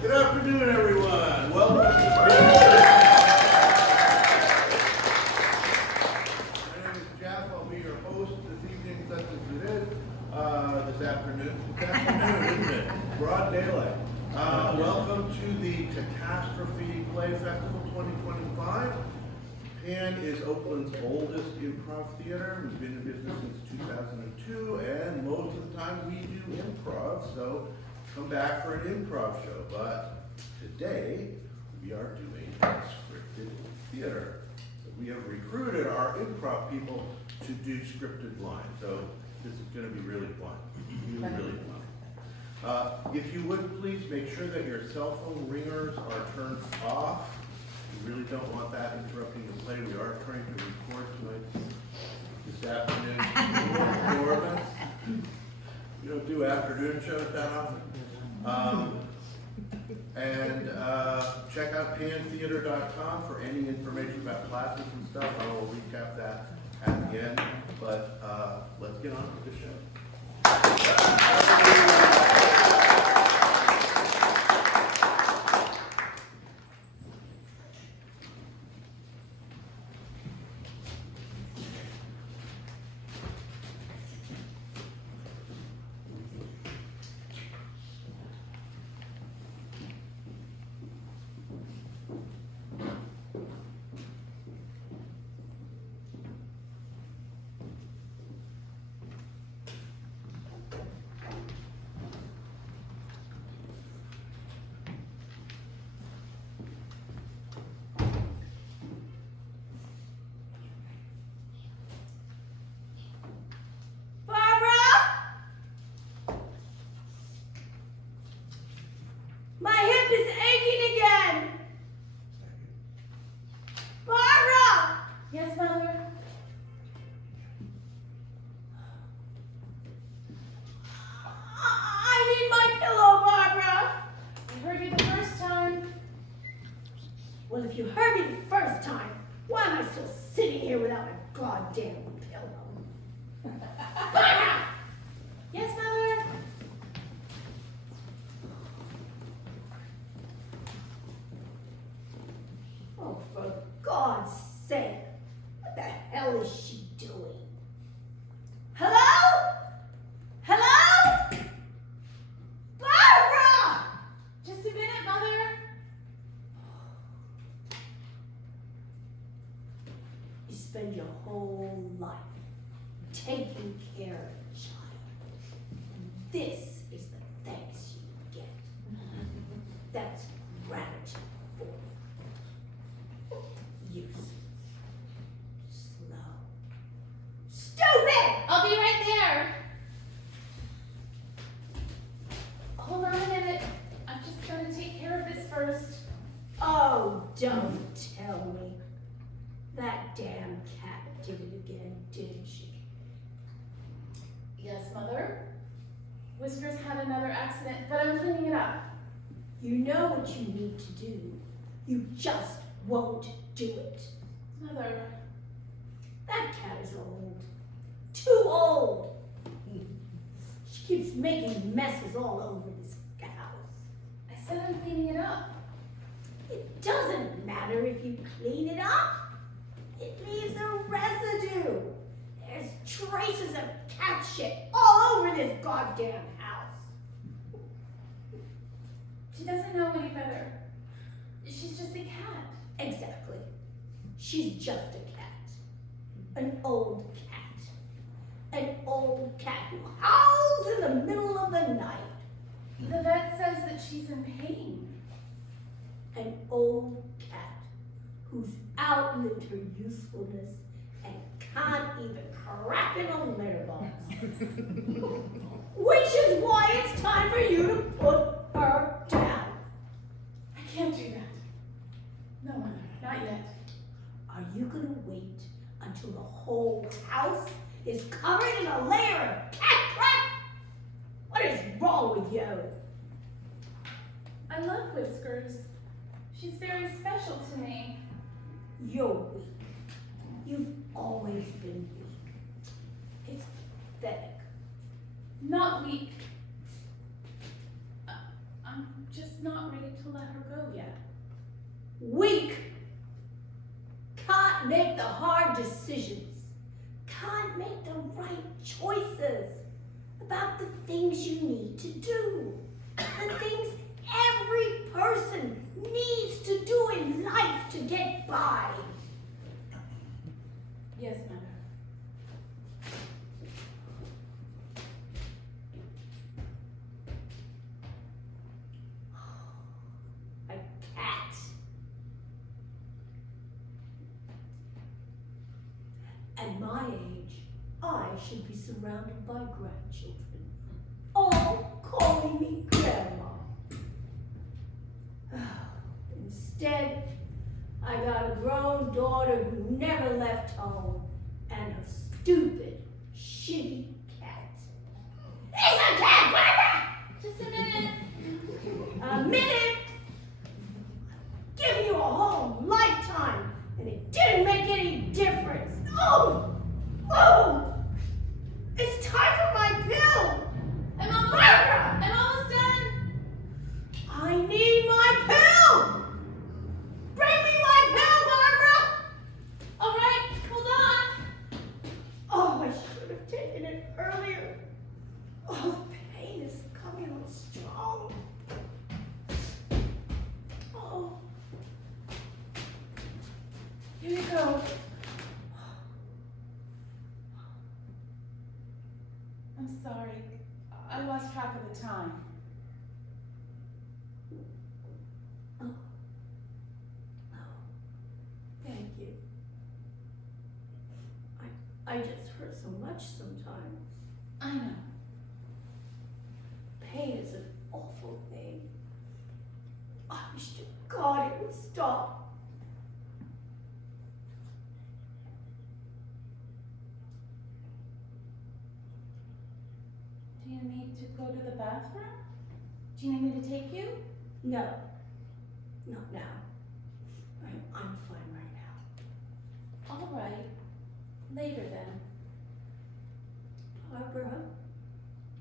Good afternoon, everyone. Welcome to My name is Jeff. I'll be your host this evening, such as it is. This afternoon, isn't it? Broad daylight. Welcome to the CAT-astrophe Play Festival 2025. Pan is Oakland's oldest improv theater. We've been in business since 2002, and most of the time we do improv, so come back for an improv show. But today we are doing scripted theater. So we have recruited our improv people to do scripted lines. So this is going to be really fun. Really fun. If you would please make sure that your cell phone ringers are turned off. We really don't want that interrupting the play. We are trying to record tonight, this afternoon. We don't do afternoon shows that often. Check out pantheater.com for any information about classes and stuff. I will recap that at the end. But let's get on with the show. Spend your whole life taking care of a child. And this is the thanks you get. That's gratitude for you. Slow. Stupid! I'll be right there. Hold on a minute. I'm just gonna take care of this first. Oh, don't tell me. That damn cat did it again, didn't she? Yes, Mother. Whisker's had another accident, but I'm cleaning it up. You know what you need to do. You just won't do it. Mother. That cat is old. Too old. She keeps making messes all over this house. I said I'm cleaning it up. It doesn't matter if you clean it up. It leaves a residue. There's traces of cat shit all over this goddamn house. She doesn't know any better. She's just a cat. Exactly. She's just a cat. An old cat. An old cat who howls in the middle of the night. The vet says that she's in pain. An old cat who's outlived her usefulness and can't even crap in a litter box. Which is why it's time for you to put her down. I can't do that. No, Mother, not yet. Are you gonna wait until the whole house is covered in a layer of cat crap? What is wrong with you? I love Whiskers. She's very special to me. You're weak. You've always been weak. It's pathetic. Not weak. I'm just not ready to let her go yet. Weak. Can't make the hard decisions. Can't make the right choices about the things you need to do. The things every person needs to do in life to get by. Yes, Mother. A cat. At my age, I should be surrounded by grandchildren, all calling me grandma. Instead, I got a grown daughter who never left home, and her stupid, shitty cat. It's a cat, Barbara! Just a minute. A minute? I've given you a whole lifetime, and it didn't make any difference. Oh! Oh! It's time for my pill! I'm almost Barbara! I'm almost done. I need my pill! Bring me my pill, Barbara! All right, hold on. Oh, I should have taken it earlier. Oh, the pain is coming on strong. Oh. Here you go. I'm sorry. I lost track of the time. Oh. Oh. Thank you. I just hurt so much sometimes. I know. Pain is an awful thing. I wish to God it would stop. Do you need to go to the bathroom? Do you need me to take you? No, not now. I'm fine right now. All right. Later then. Barbara,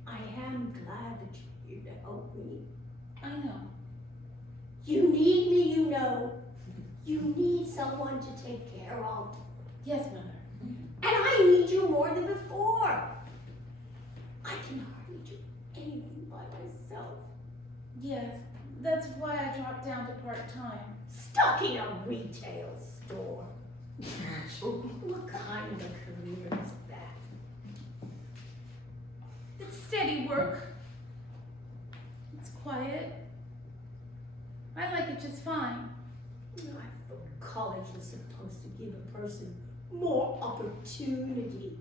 I am glad that you're here to help me. I know. You need me, you know. You need someone to take care of. Yes, Mother. And I need you more than before. I can hardly do anything by myself. Yes, that's why I dropped down to part-time. Stuck in a retail store. What kind of a career is that? It's steady work. It's quiet. I like it just fine. I thought college was supposed to give a person more opportunity.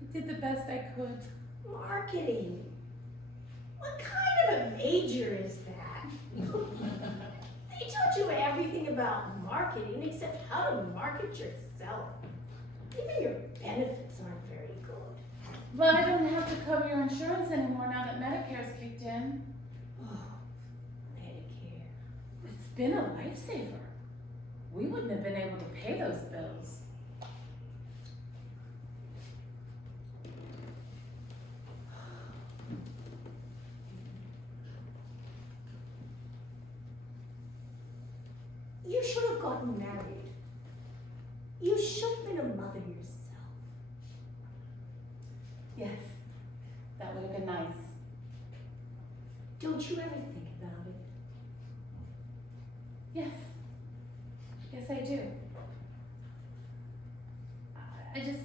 I did the best I could. Marketing. What kind of a major is that? They taught you everything about marketing except how to market yourself. Even your benefits aren't very good. Well, I don't have to cover your insurance anymore now that Medicare's kicked in. Oh, Medicare. It's been a lifesaver. We wouldn't have been able to pay those bills. You should have gotten married. You should have been a mother yourself. Yes, that would have been nice. Don't you ever think about it? Yes. Yes, I do. I just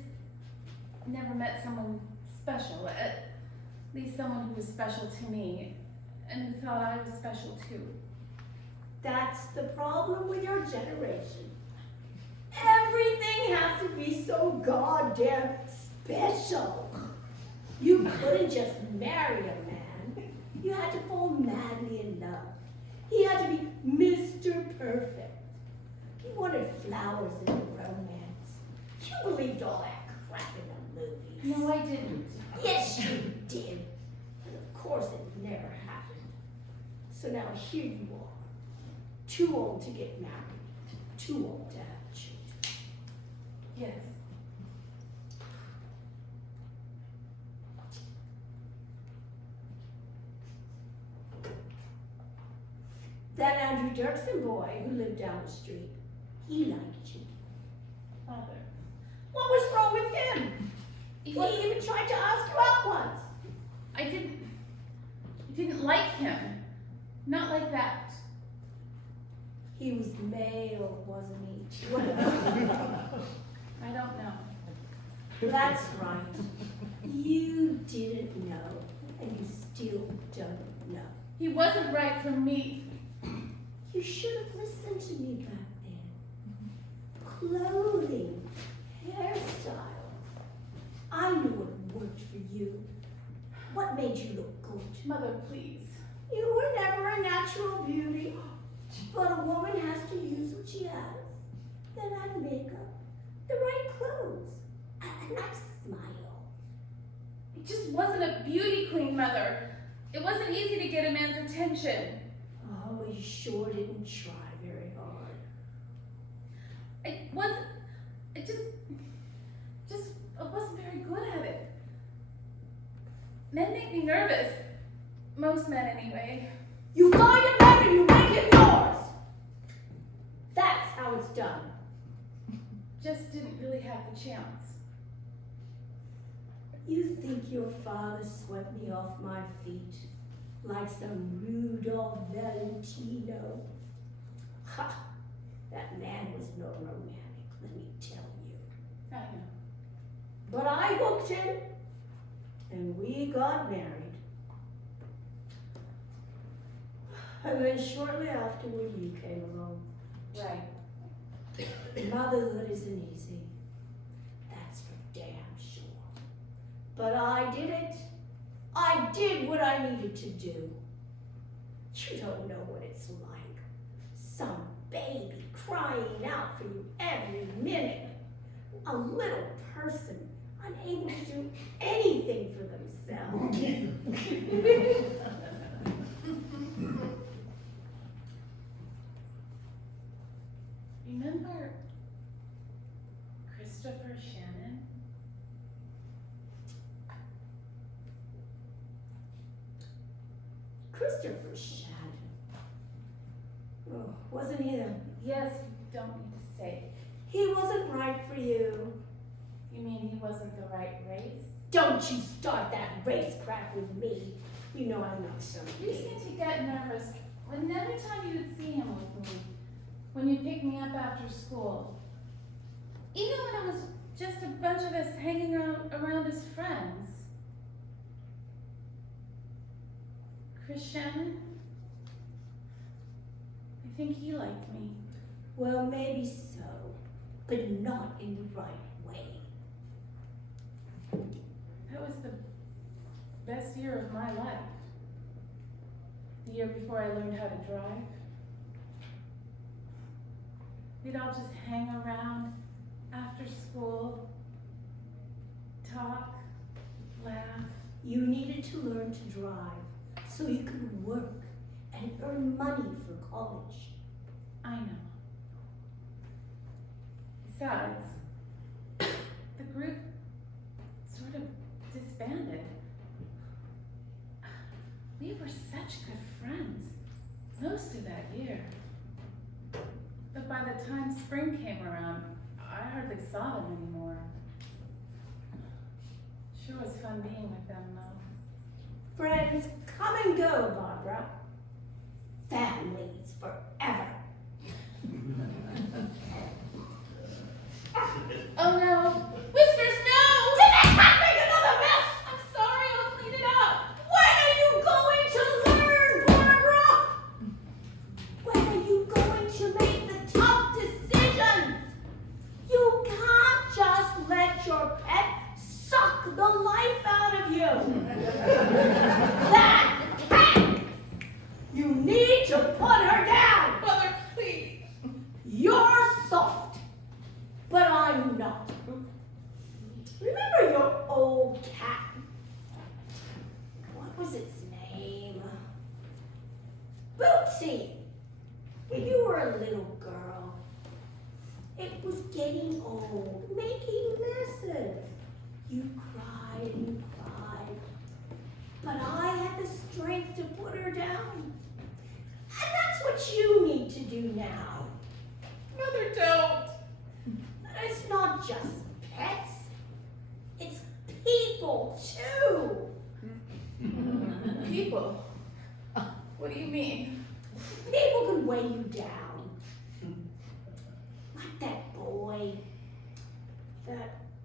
never met someone special, at least someone who was special to me, and who thought I was special too. That's the problem with your generation. Everything has to be so goddamn special. You couldn't just marry a man. You had to fall madly in love. He had to be Mr. Perfect. You wanted flowers in the romance. You believed all that crap in the movies. No, I didn't. Yes, you did. And of course it never happened. So now here you are. Too old to get married. Too old to have children. Yes. That Andrew Dirksen boy who lived down the street, he liked you. Mother. What was wrong with him? He even tried to ask you out once. I didn't like him. Not like that. He was male, wasn't he? I don't know. That's right. You didn't know, and you still don't know. He wasn't right for me. You should have listened to me back then. Clothing, hairstyles. I knew what worked for you. What made you look good? Mother, please. You were never a natural beauty, but a woman has to use what she has. The right makeup, the right clothes, a nice smile. It just wasn't a beauty queen, Mother. It wasn't easy to get a man's attention. Oh, you sure didn't try very hard. I wasn't very good at it. Men make me nervous. Most men, anyway. You find a man and you make him yours. That's how it's done. Just didn't really have the chance. You think your father swept me off my feet like some Rudolph Valentino? Ha! That man was no romantic, let me tell you. I know. But I hooked him, and we got married. And then shortly afterward, you came along. Right. Motherhood isn't easy. That's for damn sure. But I did it. I did what I needed to do. You don't know what it's like. Some baby crying out for you every minute. A little person unable to do anything for themselves. Remember Christopher Shannon? Christopher Shannon. Oh, wasn't he the... Yes, you don't need to say. He wasn't right for you. You mean he wasn't the right race? Don't you start that race crap with me. You know I'm not some You seem to get nervous when every time you would see him with me, when you picked me up after school. Even when it was just a bunch of us hanging around as friends. Chris Shannon? I think he liked me. Well, maybe so, but not in the right way. That was the best year of my life. The year before I learned how to drive. We'd all just hang around after school, talk, laugh. You needed to learn to drive so you could work and earn money for college. I know. Besides, the group sort of disbanded. We were such good friends most of that year. But by the time spring came around, I hardly saw them anymore. Sure was fun being with them, though. Friends come and go, Barbara. Families forever. Oh no! Whispers, no! Did I not make another mess? I'm sorry, I'll clean it up. When are you going to learn, Barbara? When are you going to make the tough decisions? You suck the life out of you. That cat! You need to put her down. Mother, please. You're soft, but I'm not. Remember your old cat? What was its name? Bootsy. When you were a little girl, it was getting old, making messes. You cried and you cried, but I had the strength to put her down. And that's what you need to do now. Mother, don't. It's not just pets, it's people too. People? What do you mean? People can weigh you down. Like that boy,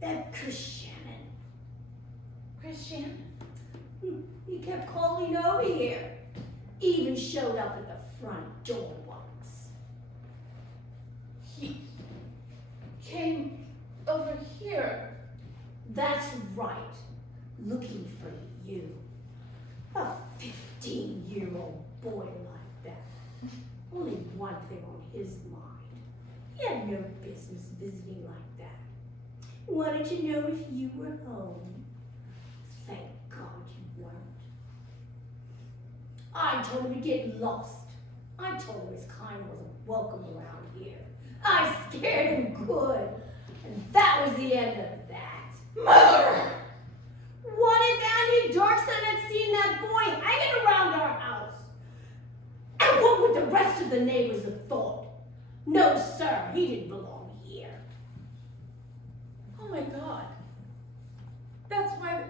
that Christian. Christian? He kept calling over here. Even showed up at the front door once. He came over here. That's right, looking for you. A 15-year-old boy like that. Only one thing on his mind. He had no business visiting like that. Wanted to know if you were home. Thank God you weren't. I told him to get lost. I told him his kind wasn't welcome around here. I scared him good. And that was the end of that. Mother! What if Anya Darkson had seen that boy hanging around our house? And what would the rest of the neighbors have thought? No, sir, he didn't belong here. Oh my God. That's why.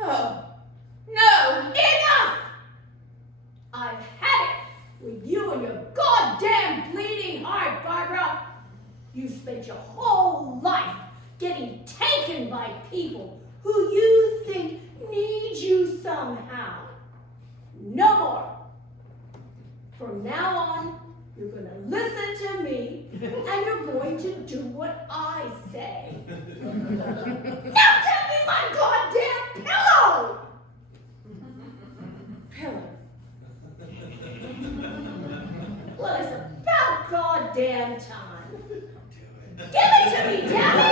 Oh, no! Enough! I've had it with you and your goddamn bleeding heart, Barbara. You spent your whole life getting taken by people who you think need you somehow. No more. From now on, you're going to listen to me, and you're going to do what I say. Now give me my goddamn pillow! Pillow. Well, it's about goddamn time. Give it to me, damn it!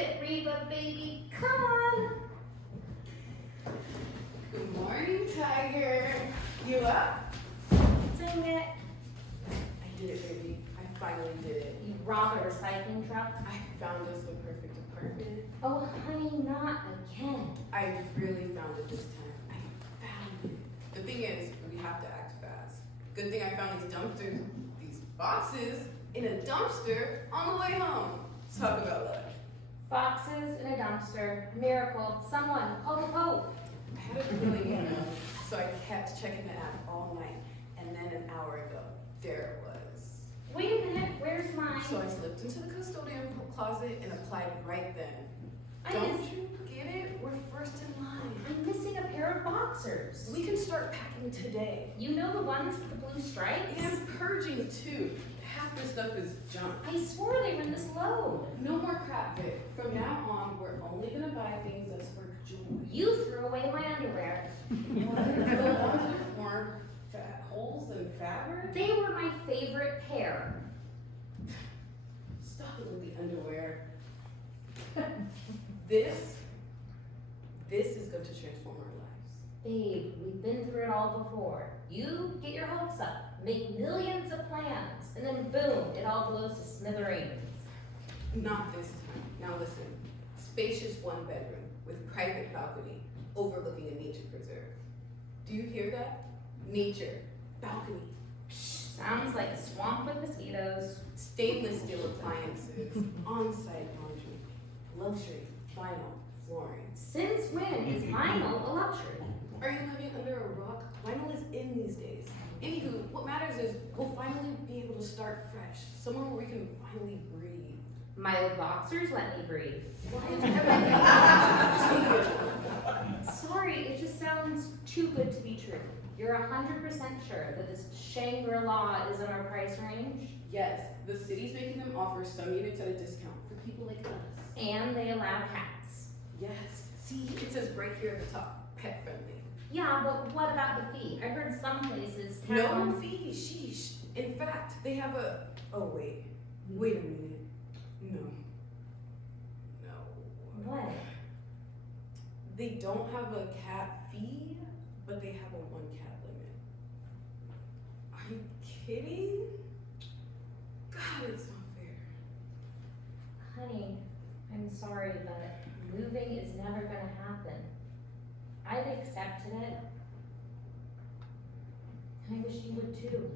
it, Reba, baby. Come on. Good morning, Tiger. You up? Dang it. I did it, baby. I finally did it. You robbed a recycling truck? I found us the perfect apartment. Oh, honey, not again. I really found it this time. I found it. The thing is, we have to act fast. Good thing I found these boxes in a dumpster on the way home. Talk about luck. Boxes in a dumpster. Miracle. Someone. Call the Pope. I had a feeling, you know, so I kept checking the app all night. And then an hour ago, there it was. Wait a minute. Where's mine? So I slipped into the custodian closet and applied right then. I Don't just- you get it? We're first in line. I'm missing a pair of boxers. We can start packing today. You know the ones with the blue stripes? And purging too. Half this stuff is junk. I swore they were in this load. No more crap, Vic. From now on, we're only gonna buy things that spark joy. You threw away my underwear. The ones with more fat holes and fabric? They were my favorite pair. Stop it with the underwear. This is going to transform our lives. Babe, we've been through it all before. You get your hopes up, make millions of plans, and then boom, it all blows to smithereens. Not this time. Now listen. Spacious one bedroom with private balcony overlooking a nature preserve. Do you hear that? Nature. Balcony. Psh, sounds like a swamp with mosquitoes. Stainless steel appliances. On-site laundry. Luxury. Vinyl. Flooring. Since when is vinyl a luxury? Are you living under a rock? Vinyl is in these days. Anywho, what matters is we'll finally be able to start fresh. Somewhere where we can finally breathe. My old boxers let me breathe. Why is everything Sorry, it just sounds too good to be true. You're 100% sure that this Shangri-La is in our price range? Yes, the city's making them offer some units at a discount for people like us. And they allow cats. Yes. See, it says right here at the top, pet friendly. Yeah, but what about the fee? I heard some places No fee, sheesh. In fact, they have a, oh wait a minute. No. What? They don't have a cat fee, but they have a 1 cat limit. Are you kidding? God, it's not fair. Honey, I'm sorry, but moving is never gonna happen. I've accepted it. I wish you would too.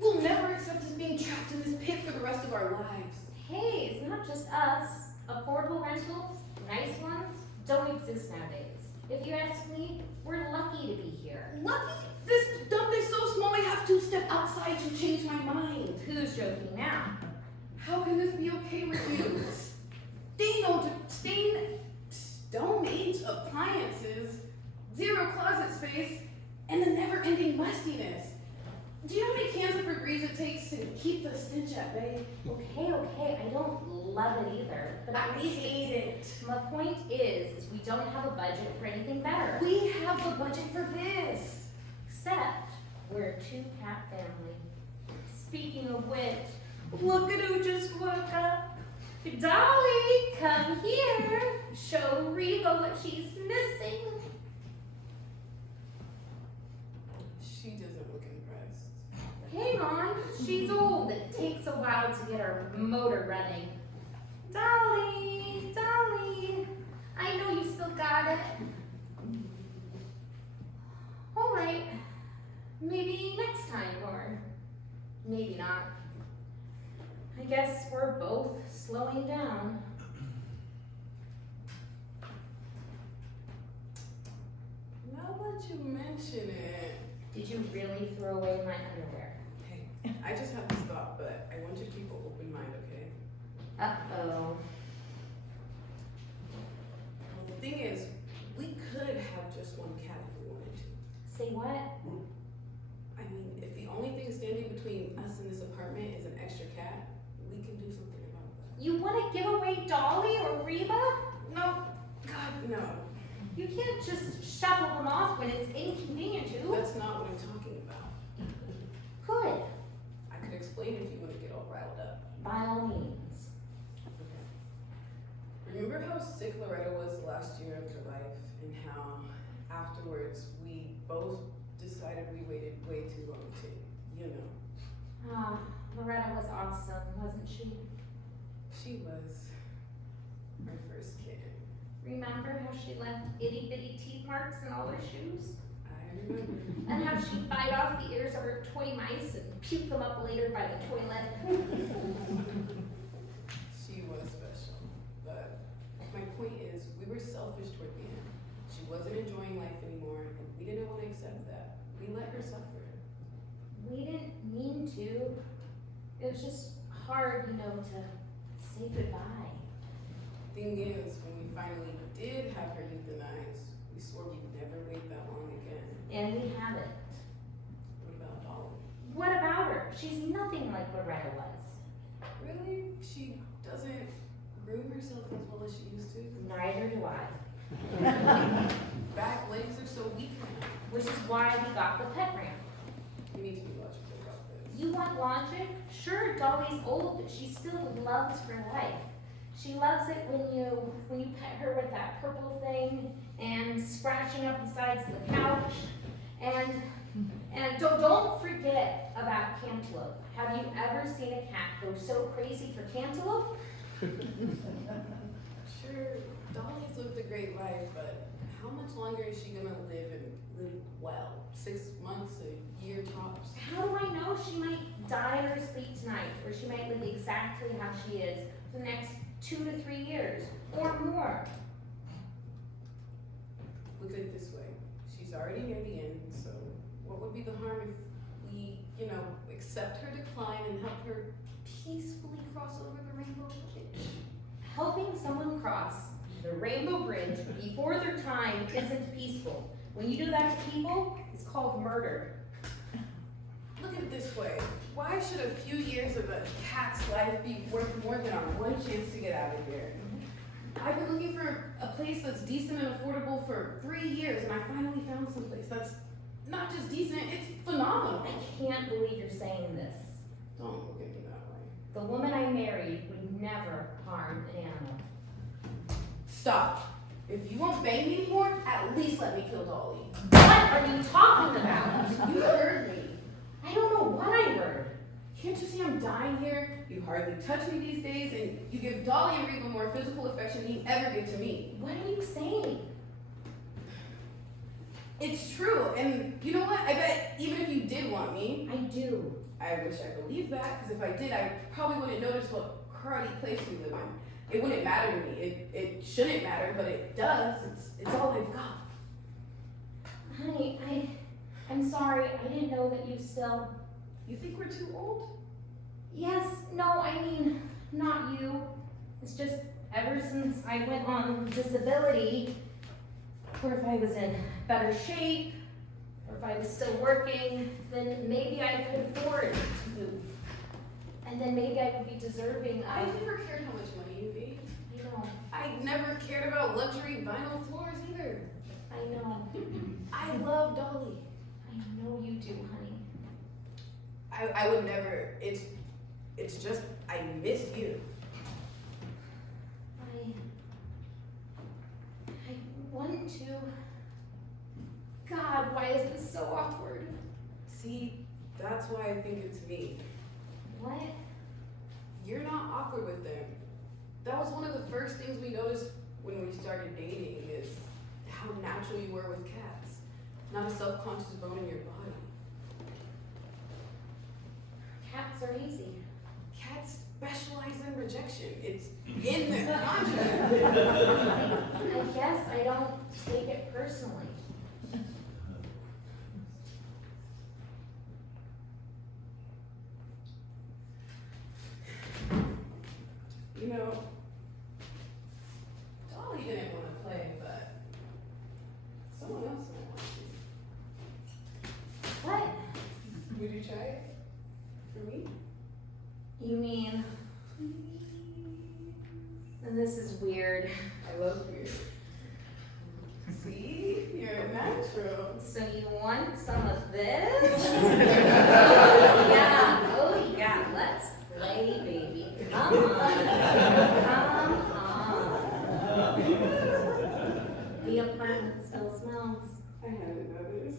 We'll never accept us being trapped in this pit for the rest of our lives. Hey, it's not just us. Affordable rentals, nice ones, don't exist nowadays. If you ask me, we're lucky to be here. Lucky? This dump is so small I have to step outside to change my mind. Who's joking now? How can this be okay with you? Stone Age appliances, 0 closet space, and the never-ending mustiness. Do you know how many cans of Febreze it takes to keep the stench at bay? Okay, I don't love it either. But I hate it. my point is we don't have a budget for anything better. We have the budget for this. Except we're a 2-cat family. Speaking of which, look at who just woke up. Dolly, come here. Show Reba what she's missing. She doesn't look impressed. Hang on, she's old. It takes a while to get her motor running. Dolly, I know you still got it. All right, maybe next time, or maybe not. I guess we're both slowing down. Now that you mention it. Did you really throw away my underwear? Hey, I just had this thought, but I want you to keep an open mind, okay? Uh-oh. Well, the thing is, we could have just 1 cat if we wanted to. Say what? I mean, if the only thing standing between us and this apartment is an extra cat, we can do something about that. You want to give away Dolly or Reba? No, God, no. You can't just shuffle them off when it's inconvenient to. That's not what I'm talking about. Good. I could explain if you want to get all riled up. By all means. remember how sick Loretta was the last year of her life, and how afterwards we both decided we waited way too long to, Loretta was awesome, wasn't she? She was my first kid. Remember how she left itty bitty teeth marks in all her shoes? I remember. And how she'd bite off the ears of her toy mice and puke them up later by the toilet? She was special, but my point is, we were selfish toward the end. She wasn't enjoying life anymore, and we didn't want to accept that. We let her suffer. We didn't mean to. It was just hard, to say goodbye. Thing is, when we finally did have her euthanized, we swore we'd never wait that long again. And we haven't. What about Dolly? What about her? She's nothing like Loretta was. Really? She doesn't groom herself as well as she used to? Neither do I. Back legs are so weak now. Which is why we got the pet ramp. We need to be logical about this. You want logic? Sure, Dolly's old, but she still loves her life. She loves it when you pet her with that purple thing and scratching up the sides of the couch. And don't forget about cantaloupe. Have you ever seen a cat go so crazy for cantaloupe? Sure, Dolly's lived a great life, but how much longer is she gonna live and live well? 6 months, a year tops? How do I know? She might die in her sleep tonight, or she might live exactly how she is for the next 2 to 3 years, or more. Look at it this way. She's already near the end, so what would be the harm if we, accept her decline and help her peacefully cross over the rainbow bridge? Helping someone cross the rainbow bridge before their time isn't peaceful. When you do that to people, it's called murder. Look at it this way. Why should a few years of a cat's life be worth more than our one chance to get out of here? I've been looking for a place that's decent and affordable for 3 years, and I finally found some place that's not just decent, it's phenomenal. I can't believe you're saying this. Don't look at me that way. The woman I married would never harm an animal. Stop. If you won't bang me anymore, at least let me kill Dolly. What are you talking about? You heard me. I don't know what I heard. Can't you see I'm dying here? You hardly touch me these days, and you give Dolly and Reba more physical affection than you ever give to me. What are you saying? It's true, and you know what? I bet even if you did want me, I do. I wish I believed that, because if I did, I probably wouldn't notice what cruddy place we live in. It wouldn't matter to me. It shouldn't matter, but it does. It's all I've got. Honey, I'm sorry. I didn't know that you still... You think we're too old? Yes, no, I mean, not you. It's just ever since I went on disability, or if I was in better shape, or if I was still working, then maybe I could afford to move. And then maybe I would be deserving I of... never cared how much money you made. I know, I never cared about luxury vinyl floors either. I know. I love Dolly. I know you do, honey. I would never, it's just, I miss you. I want to... God, why is this so awkward? See, that's why I think it's me. What? You're not awkward with them. That was one of the first things we noticed when we started dating, is how natural you were with cats. Not a self-conscious bone in your body. Cats are easy. Cats specialize in rejection. It's in their contract. I guess I don't take it personally. You know, Dolly didn't want to play, but someone else might want to. What? Would you try it? For me? You mean... And this is weird. I love you. See? You're a natural. So you want some of this? Oh yeah, let's play, baby. Come on. Come on. I hadn't noticed.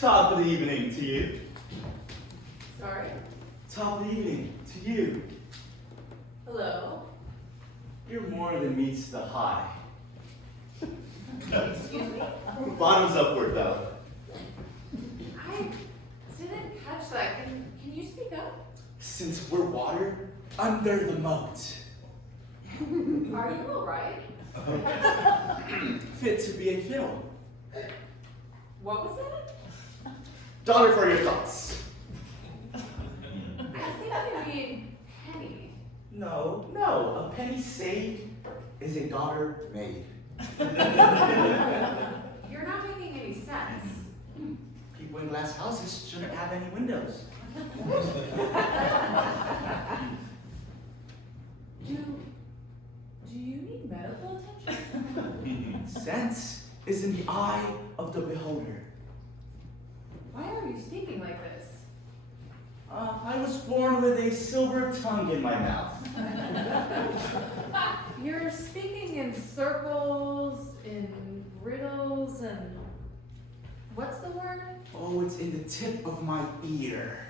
Top of the evening to you. Sorry? Top of the evening to you. Hello? You're more than meets the high. Excuse me? Bottoms upward, though. I didn't catch that. Can you speak up? Since we're water under the moat. Are you alright? Fit to be a film. What was that? Dollar for your thoughts. I think you mean penny. No, a penny saved is a dollar made. You're not making any sense. People in glass houses shouldn't have any windows. Do you need medical attention? Sense is in the eye of the beholder. Why are you speaking like this? I was born with a silver tongue in my mouth. You're speaking in circles, in riddles, and what's the word? Oh, it's in the tip of my ear.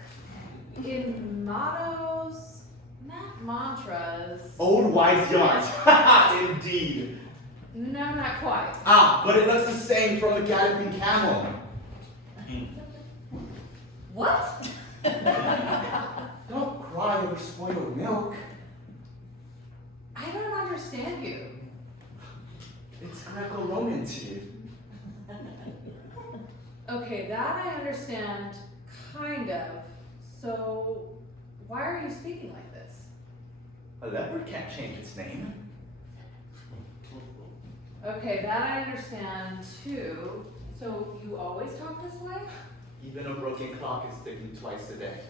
In mottos, not mantras. Old wise yarns. Indeed. No, not quite. Ah, but it looks the same from the galloping camel. What? Don't cry over spoiled milk. I don't understand you. It's Greco-Roman to you. Okay, that I understand, kind of. So, why are you speaking like this? A leopard can't change its name. Okay, that I understand too. So, you always talk this way? Even a broken clock is ticking twice a day.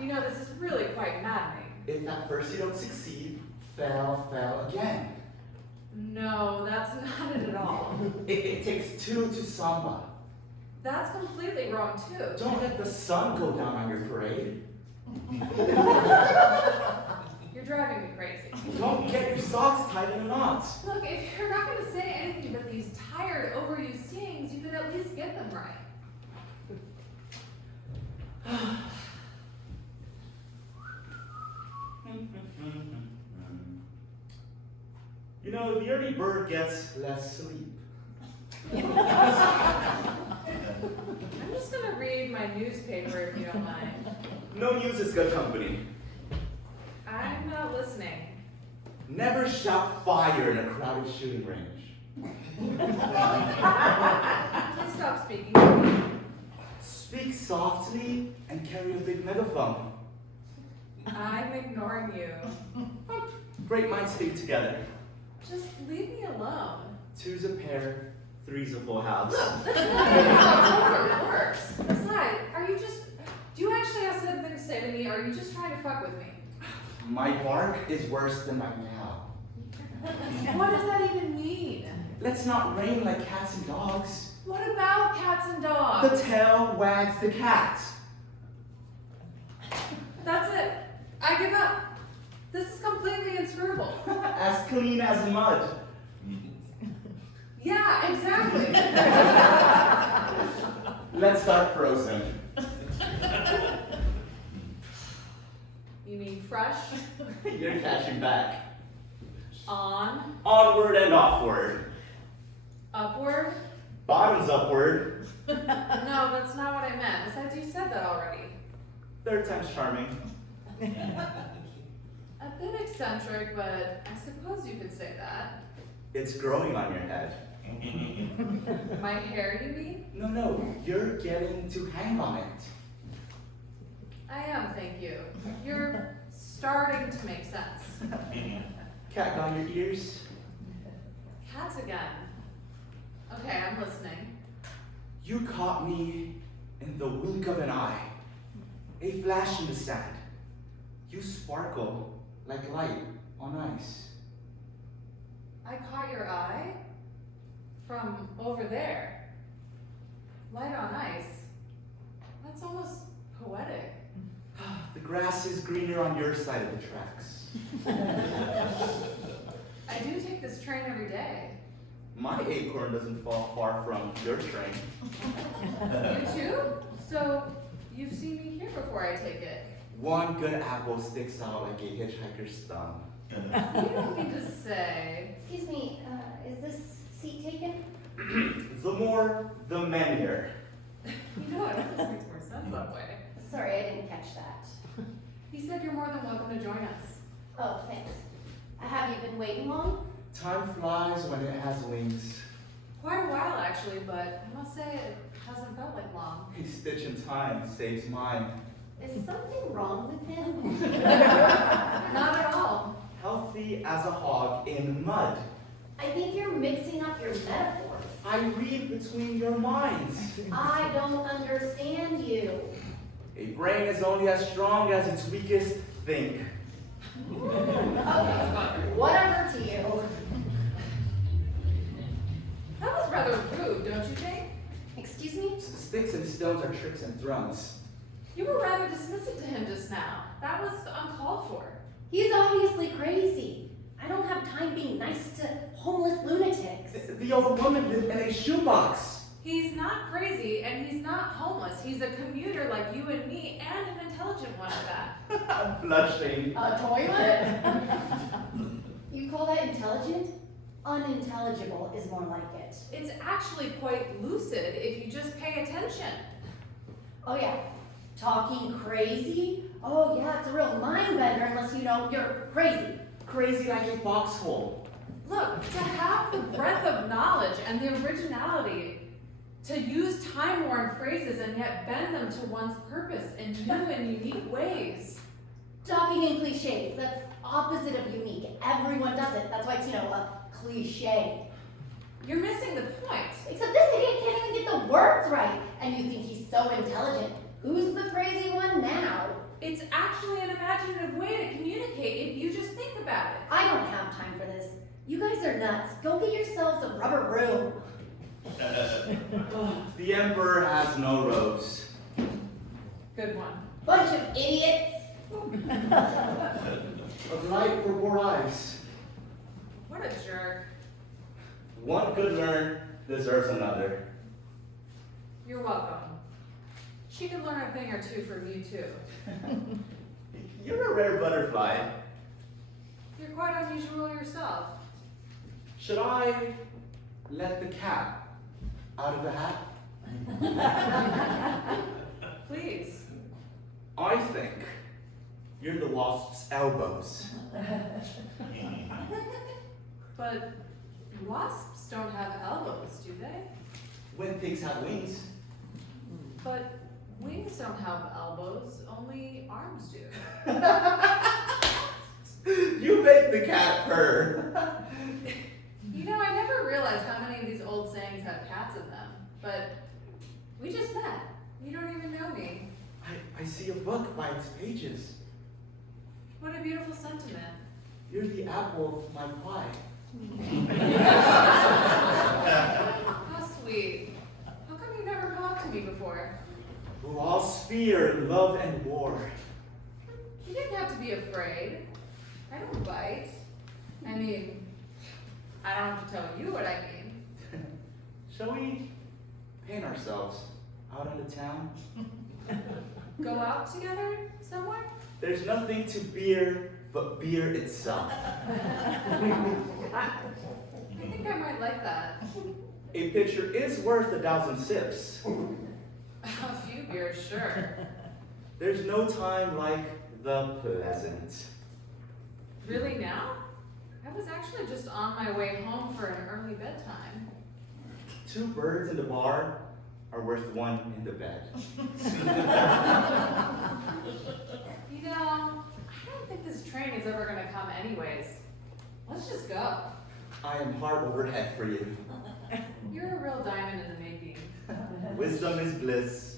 You know, this is really quite maddening. If at first you don't succeed, fail again. No, that's not it at all. It takes two to samba. That's completely wrong too. Don't let the sun go down on your parade. You're driving me crazy. Don't get your socks tied in a knot. Look, if you're not going to say anything but these tired, overused sayings, you could at least get them right. You know, the early bird gets less sleep. I'm just going to read my newspaper if you don't mind. No news is good company. I'm not listening. Never shout fire in a crowded shooting range. Please stop speaking to me. Speak softly and carry a big megaphone. I'm ignoring you. Great minds speak together. Just leave me alone. Two's a pair, three's a full house. Look, that's not how it works. Besides, do you actually have something to say to me, or are you just trying to fuck with me? My bark is worse than my meow. What does that even mean? Let's not reign like cats and dogs. What about cats and dogs? The tail wags the cat. That's it. I give up. This is completely inscrutable. As clean as mud. Yeah, exactly. Let's start frozen. You mean fresh? You're catching back. On. Onward and offward. Upward? Bottoms upward. No, that's not what I meant. Besides, you said that already. Third time's charming. A bit eccentric, but I suppose you could say that. It's growing on your head. My hair, you mean? No, you're getting to hang on it. I am, thank you. You're starting to make sense. Cat got your ears? Cats again. Okay, I'm listening. You caught me in the wink of an eye. A flash in the sand. You sparkle like light on ice. I caught your eye from over there. Light on ice. That's almost poetic. The grass is greener on your side of the tracks. I do take this train every day. My acorn doesn't fall far from your train. You too? So you've seen me here before, I take it. One good apple sticks out like a hitchhiker's thumb. You don't mean to say. Excuse me, is this seat taken? The more, the merrier. You know, I think this makes more sense that way. Sorry, I didn't catch that. He said you're more than welcome to join us. Oh, thanks. Have you been waiting long? Time flies when it has wings. Quite a while, actually, but I must say it hasn't felt like long. A stitch in time saves mine. Is something wrong with him? Not at all. Healthy as a hog in mud. I think you're mixing up your metaphors. I read between your minds. I don't understand you. A brain is only as strong as its weakest think. Okay, whatever to you. That was rather rude, don't you think? Excuse me? Sticks and stones are tricks and thrones. You were rather dismissive to him just now. That was uncalled for. He's obviously crazy. I don't have time being nice to homeless lunatics. The old woman lived in a shoebox. He's not crazy, and he's not homeless. He's a commuter like you and me, and an intelligent one at that. I'm blushing. A toilet? You call that intelligent? Unintelligible is more like it. It's actually quite lucid if you just pay attention. Oh yeah, talking crazy? Oh yeah, it's a real mind bender unless you know you're crazy. Crazy like a foxhole. Look, to have the breadth of knowledge and the originality to use time-worn phrases and yet bend them to one's purpose in new and unique ways. Talking in cliches, that's opposite of unique. Everyone does it. That's why it's, a cliche. You're missing the point. Except this idiot can't even get the words right. And you think he's so intelligent. Who's the crazy one now? It's actually an imaginative way to communicate if you just think about it. I don't have time for this. You guys are nuts. Go get yourselves a rubber room. The emperor has no robes. Good one. Bunch of idiots. A light for poor eyes. What a jerk. One good learn deserves another. You're welcome. She could learn a thing or two from you too. You're a rare butterfly. You're quite unusual yourself. Should I let the cat out of the hat? Please. I think you're the wasp's elbows. But wasps don't have elbows, do they? When things have wings. But wings don't have elbows, only arms do. You make the cat purr. You know, I never realized how many of these old sayings have cats in them. But we just met. You don't even know me. I see a book by its pages. What a beautiful sentiment. You're the apple of my pie. How sweet. How come you never talked to me before? Lost fear, love, and war. You didn't have to be afraid. I don't bite. I mean, I don't have to tell you what I mean. Shall we paint ourselves out in the town? Go out together somewhere? There's nothing to beer but beer itself. I think I might like that. A picture is worth 1,000 sips. A few beers, sure. There's no time like the pleasant. Really now? I was actually just on my way home for an early bedtime. 2 birds in the bar are worth 1 in the bed. You know, I don't think this train is ever gonna come anyways. Let's just go. I am hard overhead for you. You're a real diamond in the making. Wisdom is bliss.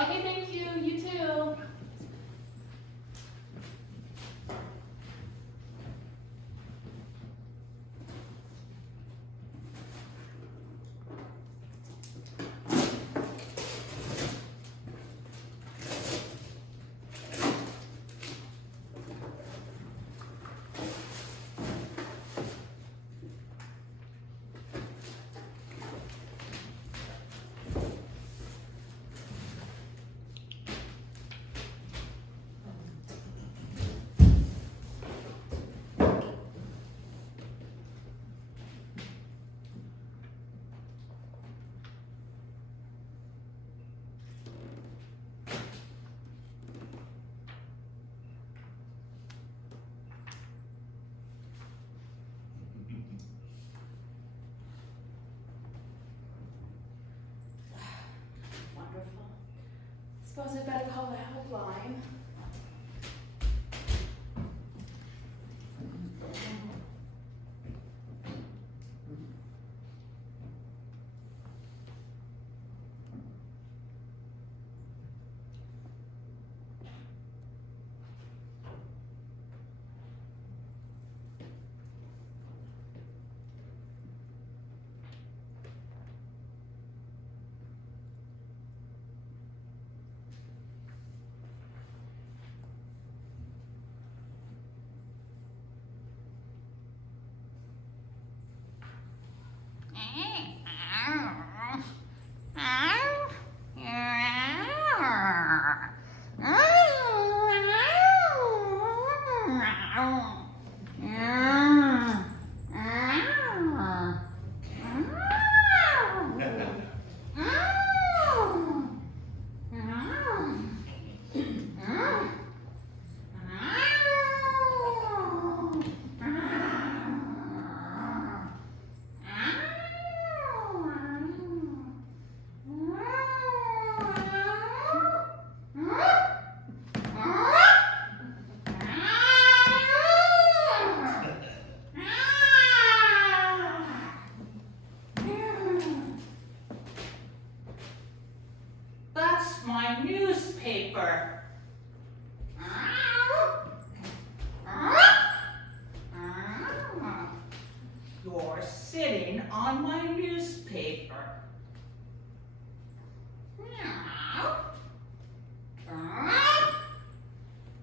Okay, thank you. You too. Wonderful. Suppose I better call the helpline.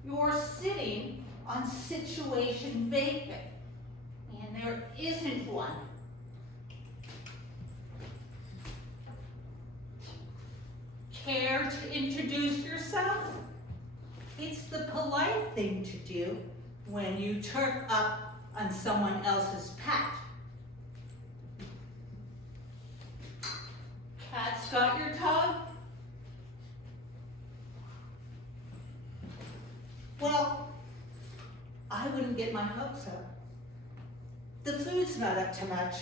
You're sitting on situation vacant. And there isn't one. Care to introduce yourself? It's the polite thing to do when you turn up on someone else's pat. Cat's got your tongue? Well, I wouldn't get my hopes up. The food's not up to much,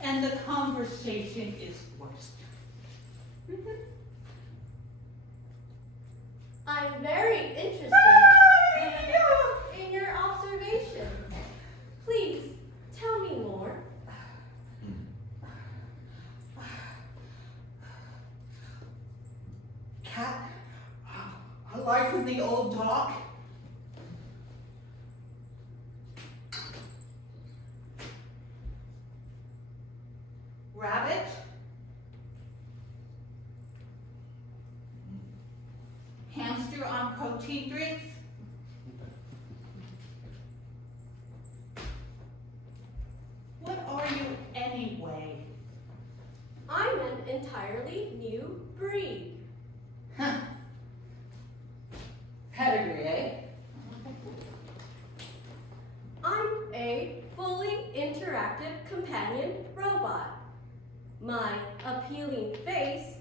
and the conversation is worse. I'm very interested in your observation. Please, tell me more. Cat, alive from the old dog. Rabbit. Hamster on protein drinks. What are you anyway? I'm an entirely new breed. Huh. Pedigree, eh? I'm a fully interactive companion robot. My appealing face,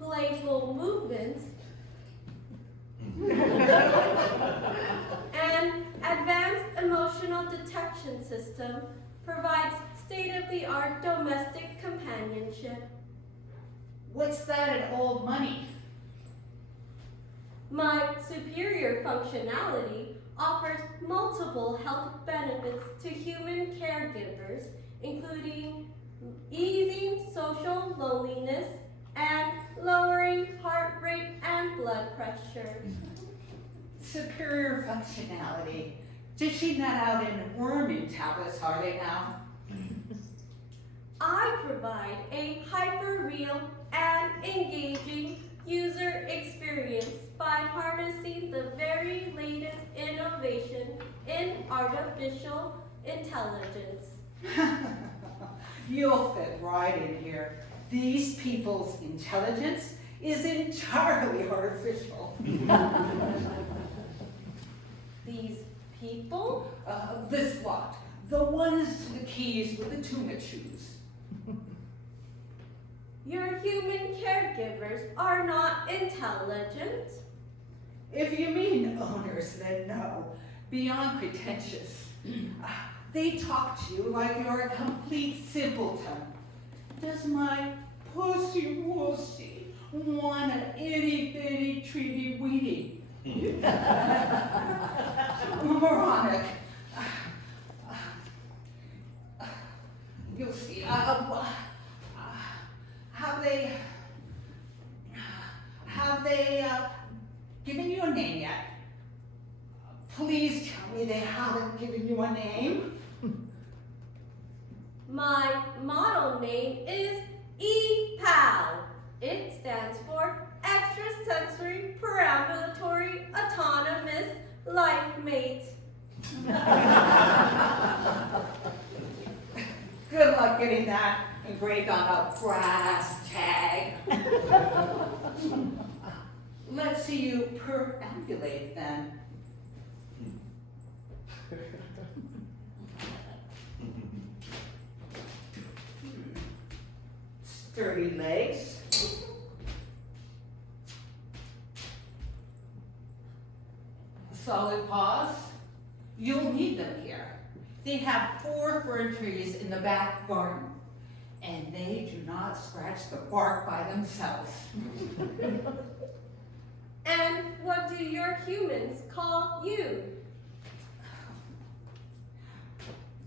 playful movements, and advanced emotional detection system provides state-of-the-art domestic companionship. What's that in old money? My superior functionality offers multiple health benefits to human caregivers, including easing social loneliness and lowering heart rate and blood pressure. Superior functionality. Dishing that out in worming tablets, are they now? I provide a hyper-real and engaging user experience by harnessing the very latest innovation in artificial intelligence. You'll fit right in here. These people's intelligence is entirely artificial. These people? This lot. The ones to the keys with the tuna shoes. Your human caregivers are not intelligent. If you mean owners, then no. Beyond pretentious. They talk to you like you're a complete simpleton. Does my pussy wussy want an itty bitty treaty weedy? Moronic. You'll see. Have they given you a name yet? Please tell me they haven't given you a name. My model name is EPAL. It stands for Extrasensory Perambulatory Autonomous Life Mate. Good luck getting that engraved on a brass tag. Let's see you perambulate then. Sturdy legs. Solid paws. You'll need them here. They have 4 fir trees in the back garden, and they do not scratch the bark by themselves. And what do your humans call you?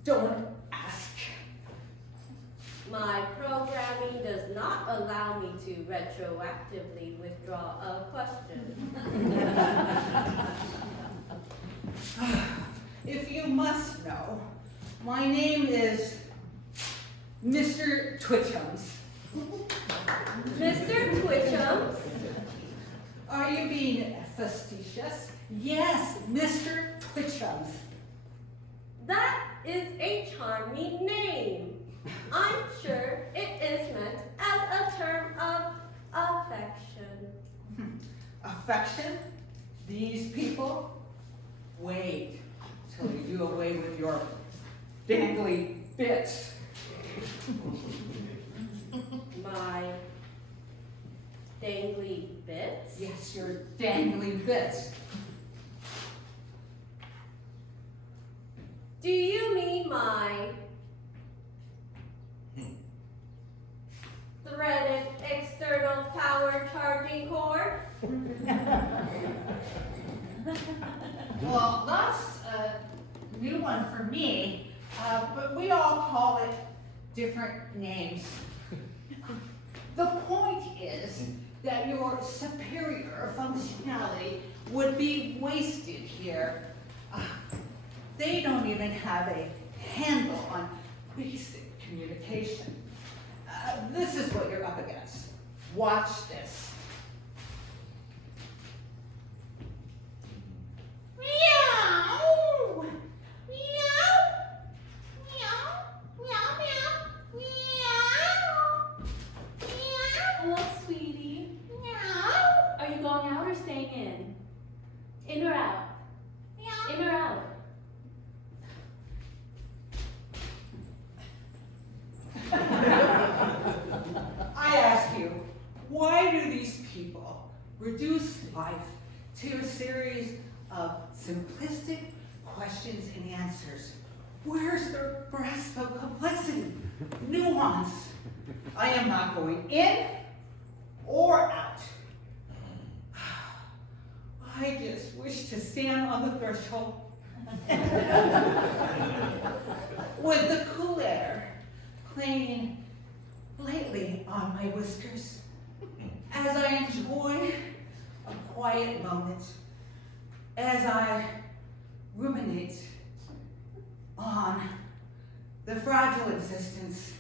Don't ask. My programming does not allow me to retroactively withdraw a question. If you must know, my name is Mr. Twitchums. Mr. Twitchums? Are you being facetious. Yes, Mr. Twitchums. That is a charming name. I'm sure it is meant as a term of affection. Affection? These people? Wait till you do away with your dangly bits. My dangly bits? Yes, your dangly bits. Do you mean my threaded external power charging cord? Well, that's a new one for me, but we all call it different names. The point is that your superior functionality would be wasted here. They don't even have a handle on basic communication. This is what you're up against. Watch this. Meow! Meow! Meow! Meow! Meow! Meow! Meow! What, sweetie? Meow! Are you going out or staying in? In or out? Meow! In or out? I ask you, why do these people reduce life to a series of simplistic questions and answers? Where's their grasp of complexity, nuance? I am not going in or out. I just wish to stand on the threshold with the cool air playing lightly on my whiskers as I enjoy a quiet moment, as I ruminate on the fragile existence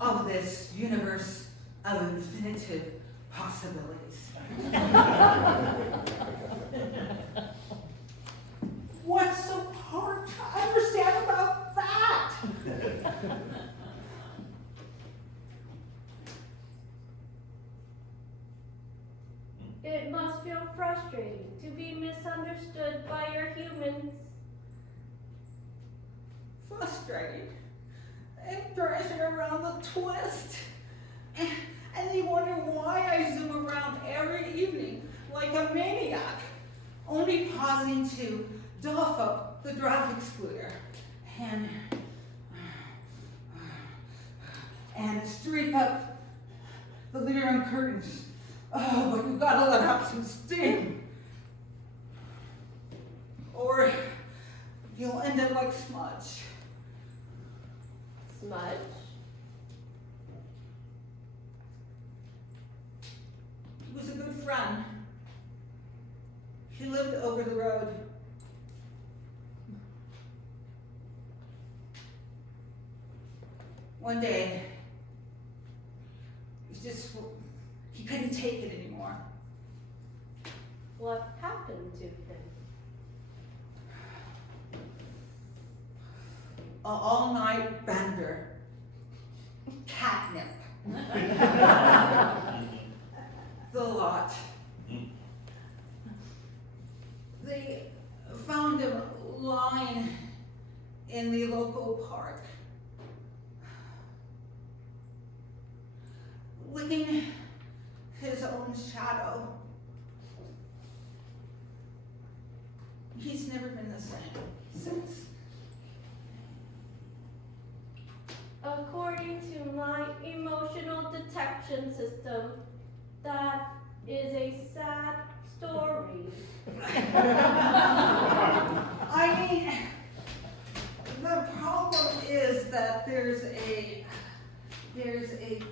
of this universe of infinitive possibilities. What's so hard to understand about that? It must feel frustrating to be misunderstood by your humans. Frustrating. It drives me around the twist. And they wonder why I zoom around every evening like a maniac, only pausing to doff up the draft excluder and streak up the living room curtains. Oh, but you gotta let out some steam, or you'll end up like Smudge. Smudge? He was a good friend. He lived over the road. One day, he couldn't take it anymore. What happened to him? An all-night bender. Catnip. The lot. They found him lying in the local park, licking his own shadow. He's never been the same since. According to my emotional detection system, that is a sad story. I mean, the problem is that there's a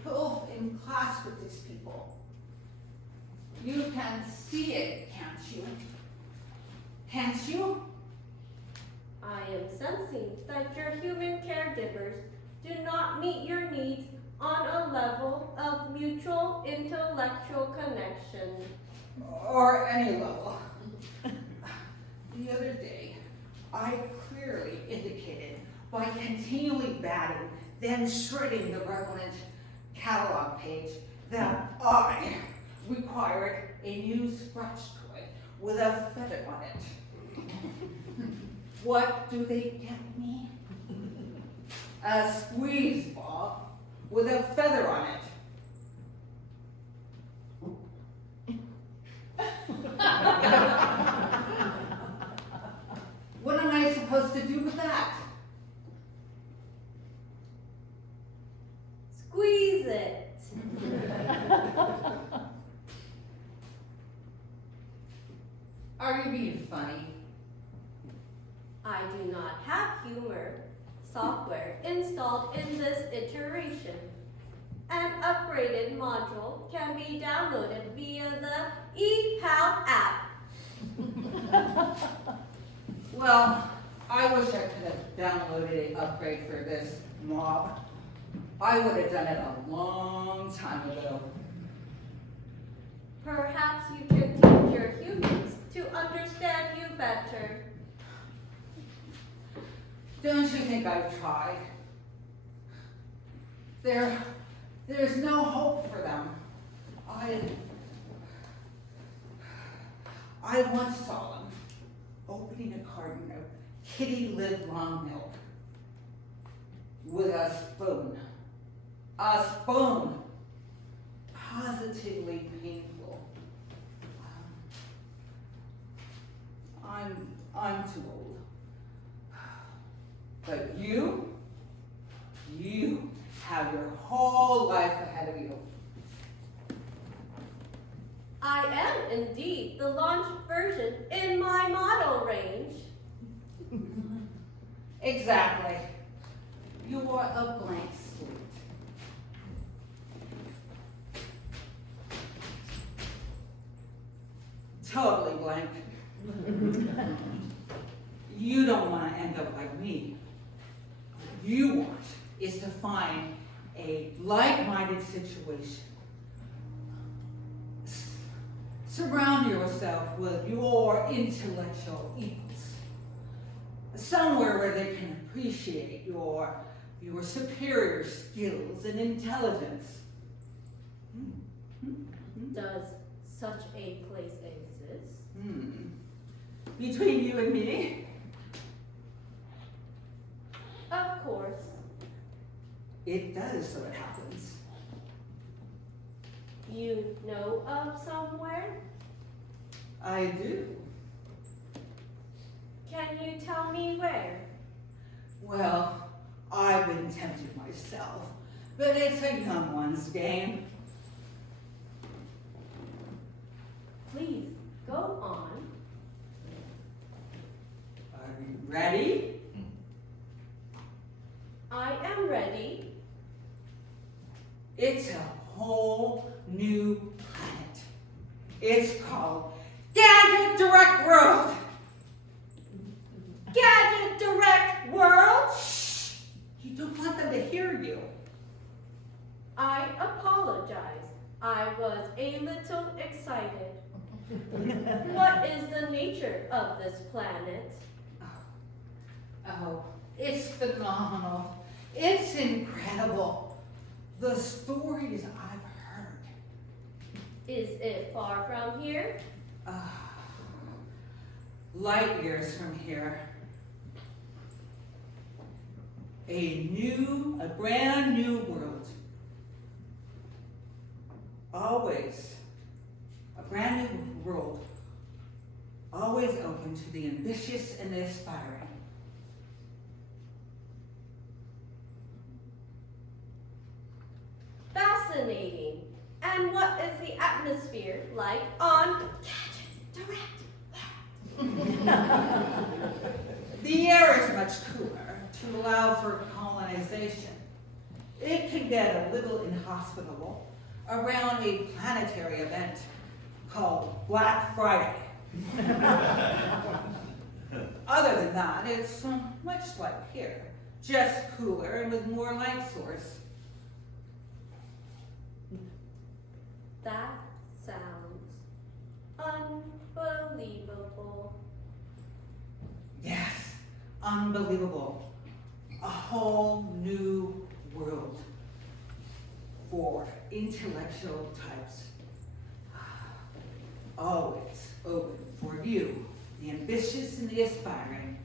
gulf in class with these people. You can see it, can't you? Can't you? I am sensing that your human caregivers do not meet your needs on a level of mutual intellectual connection. Or any level. then shredding the relevant catalog page that I required a new scratch toy with a feather on it. What do they get me? A squeeze ball with a feather on it. What am I supposed to do with that? Squeeze it. Are you being funny? I do not have humor software installed in this iteration. An upgraded module can be downloaded via the ePal app. Well, I wish I could have downloaded an upgrade for this mob. I would have done it a long time ago. Perhaps you can teach your humans to understand you better. Don't you think I've tried? There's no hope for them. I once saw them opening a carton of kitty live-long milk with a spoon. A spoon! Positively painful. I'm too old. But you have your whole life ahead of you. I am indeed the launch version in my model range. Exactly. You are a blank slate. Totally blank. You don't want to end up like me. What you want is to find a like-minded situation. Surround yourself with your intellectual equals. Somewhere where they can appreciate your superior skills and intelligence. Does such a place exist? Between you and me? Of course. It does, so it happens. You know of somewhere? I do. Can you tell me where? Well, I've been tempted myself, but it's a young one's game. Please, go on. Are you ready? I am ready. It's a whole new planet. It's called Gadget Direct World. Gadget Direct World? Shh! You don't want them to hear you. I apologize. I was a little excited. What is the nature of this planet? Oh, it's phenomenal. It's incredible. The stories I've heard. Is it far from here? Light years from here. A brand new world. Always. A brand new world. Always open to the ambitious and the aspiring. Fascinating. And what is the atmosphere like on Gadget Direct? The air is much cooler to allow for colonization. It can get a little inhospitable around a planetary event called Black Friday. Other than that, it's much like here, just cooler and with more light source. That sounds unbelievable. Yes, unbelievable. A whole new world for intellectual types. Always open for you, the ambitious and the aspiring.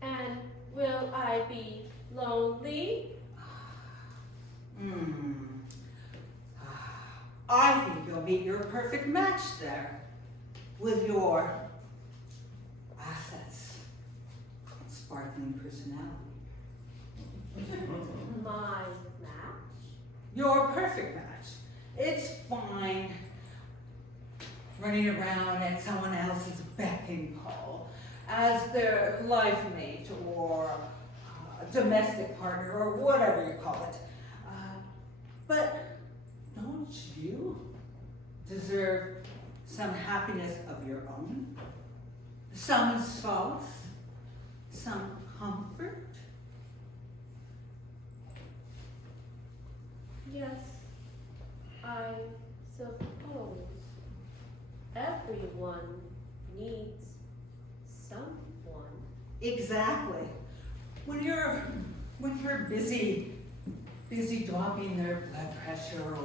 And will I be lonely? I think you'll meet your perfect match there with your assets, sparkling personality. My match? Your perfect match. It's fine running around at someone else's beck and call as their life mate or domestic partner or whatever you call it. But don't you deserve some happiness of your own? Some solace? Some comfort? Yes, I suppose everyone needs someone. Exactly. When you're busy dropping their blood pressure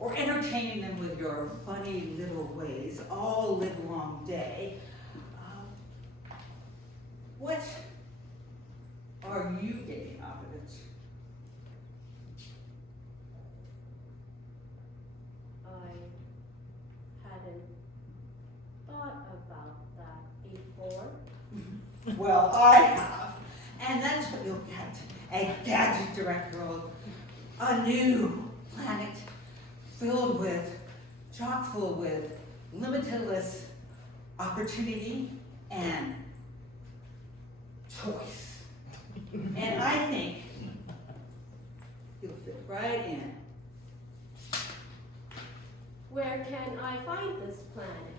or entertaining them with your funny little ways all livelong day, what are you getting out of it? I hadn't thought about that before. Well, I have. And that's what you'll get. A gadget direct world. A new planet chock full with limitless opportunity and choice. And I think you'll fit right in. Where can I find this planet?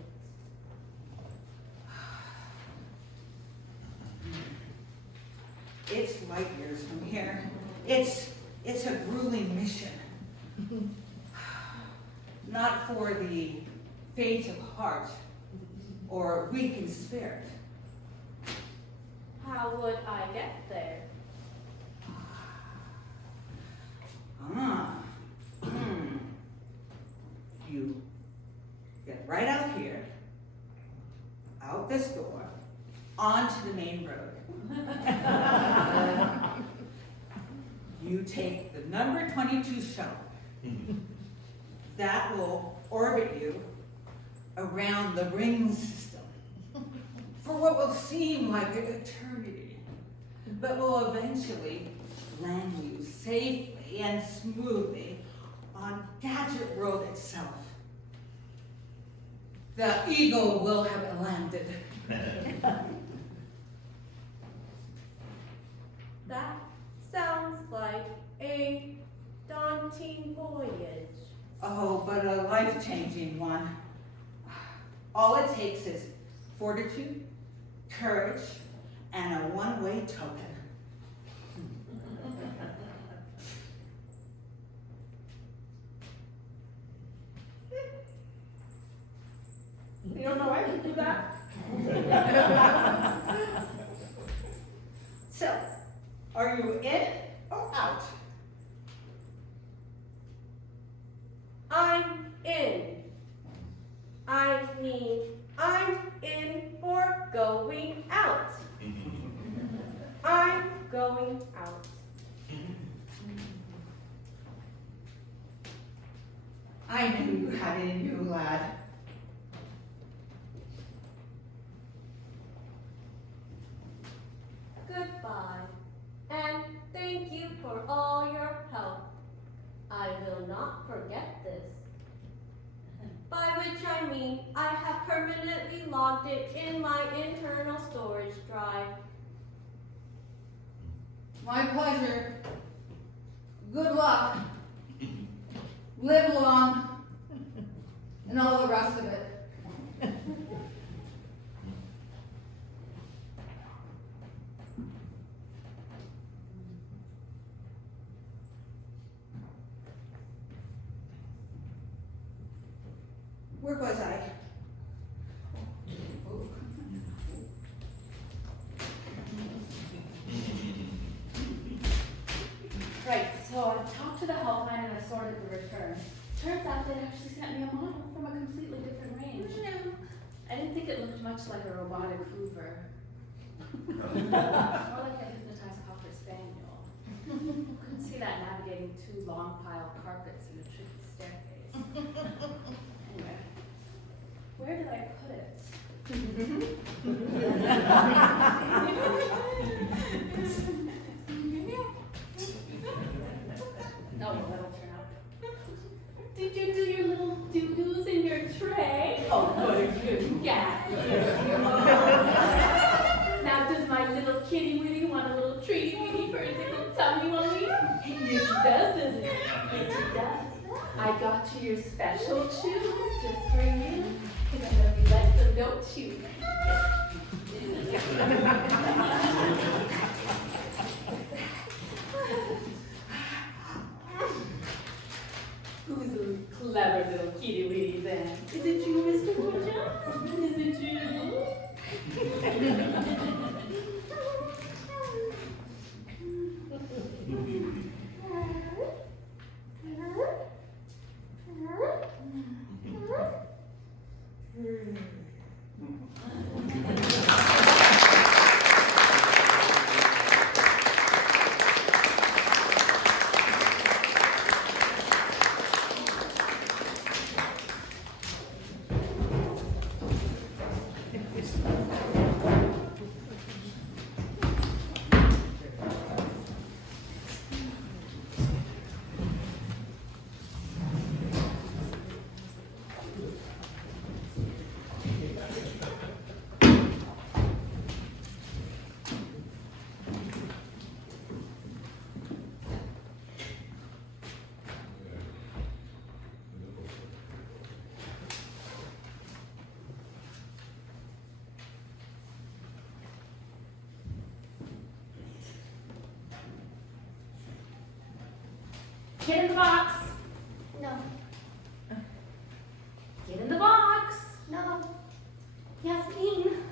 It's light years from here. It's a grueling mission. Not for the faint of heart or weak in spirit. How would I get there? You get right out here, out this door, onto the main road. You take the number 22 shuttle. That will orbit you around the ring system for what will seem like an eternity, but will eventually land you safely and smoothly on Gadget World itself. The eagle will have landed. That sounds like a daunting voyage. Oh, but a life-changing one. All it takes is fortitude, courage, and a one-way token. You don't know I can do that? So, are you in or out? I'm in. I mean, I'm in for going out. I'm going out. I knew you had it in you, lad. Goodbye, and thank you for all your help. I will not forget this. By which I mean I have permanently logged it in my internal storage drive. My pleasure. Good luck. Live long. And all the rest of it. Where was I? off to the helpline and I sorted the return. Turns out they'd actually sent me a model from a completely different range. I didn't think it looked much like a robotic Hoover. More like a hypnotized Cocker Spaniel. Couldn't see that navigating two long piled carpets in a tricky staircase. Anyway, where did I put it? Oh, well, that'll turn out. Did you do your little doo-doos in your tray? Oh, good. Yeah. Now, does my little kitty Winnie want a little treaty weenie for his little tummy wummy? Yes, he does, doesn't it? Yes, he does. I got you your special shoes just for you. Because I know you like them, don't you? Who's a clever little kitty weenie then? Is it you, Mr. Twitchums? Is it you? Get in the box. No. Get in the box. No. Yasmine.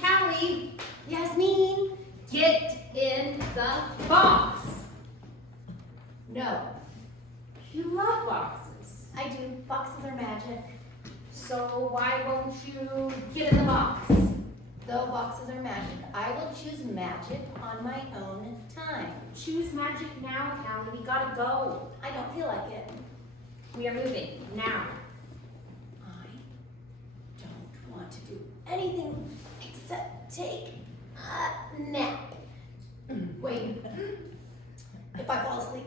Cali, Yasmine. get in the box. No. You love boxes. I do. Boxes are magic. So why won't you get in the box? Though boxes are magic, I will choose magic on my own time. Choose magic now, Cali. We gotta go. I don't feel like it. We are moving now. I don't want to do anything except take a nap. Wait. If I fall asleep,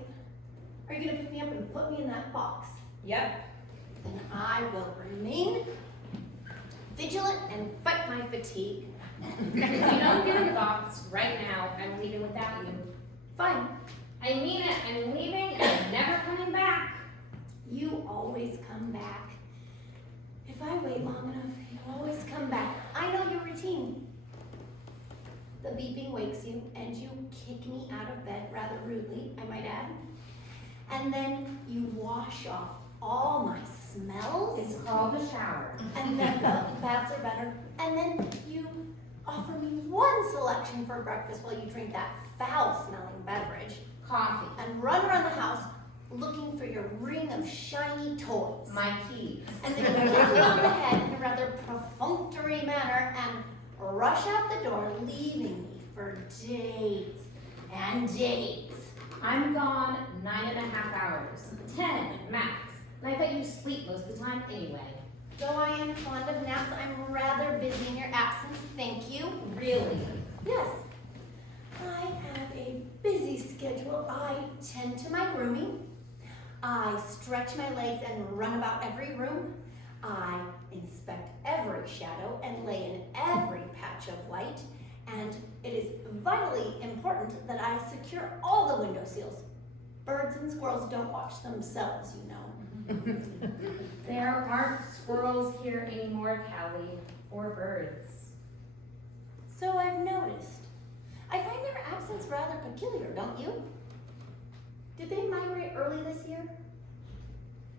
are you gonna pick me up and put me in that box? Yep. Then I will remain vigilant and fight my fatigue. If you don't get in the box right now, I'm leaving without you. Fine. I mean it. I'm leaving and I'm never coming back. You always come back. If I wait long enough, you always come back. I know your routine. The beeping wakes you, and you kick me out of bed rather rudely, I might add. And then you wash off all my smells. It's called a shower. And then, baths are better. And then you offer me one selection for breakfast while you drink that foul-smelling beverage. Coffee. And run around the house looking for your ring of shiny toys. My keys. And then you kiss me on the head in a rather perfunctory manner and rush out the door, leaving me for days and days. I'm gone 9.5 hours. 10 max. And I bet you sleep most of the time anyway. Though I am fond of naps, I'm rather busy in your absence, thank you. Really? Yes. I have a busy schedule. I tend to my grooming. I stretch my legs and run about every room. I inspect every shadow and lay in every patch of light. And it is vitally important that I secure all the window seals. Birds and squirrels don't watch themselves, you know. There aren't squirrels here anymore, Cali, or birds. So I've noticed. I find their absence rather peculiar, don't you? Did they migrate early this year?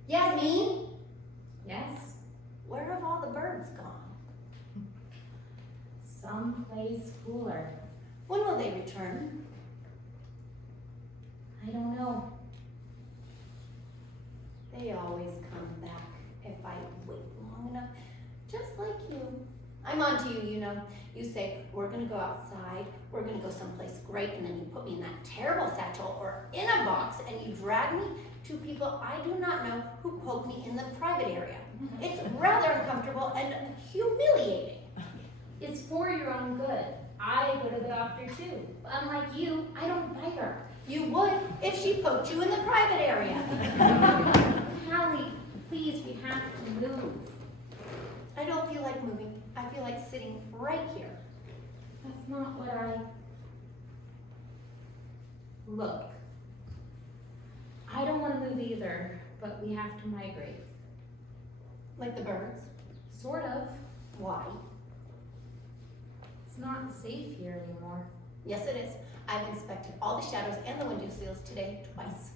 Yasmine? Yes? Where have all the birds gone? Someplace cooler. When will they return? I don't know. They always come back if I wait long enough, just like you. I'm on to you, you know. You say, we're gonna go outside, we're gonna go someplace great, and then you put me in that terrible satchel or in a box, and you drag me to people I do not know who poke me in the private area. It's rather uncomfortable and humiliating. It's for your own good. I go to the doctor too. Unlike you, I don't bite her. You would if she poked you in the private area. Allie, please, we have to move. I don't feel like moving. I feel like sitting right here. That's not what I... Look, I don't want to move either, but we have to migrate. Like the birds. Sort of. Why? It's not safe here anymore. Yes, it is. I've inspected all the shadows and the window seals today twice.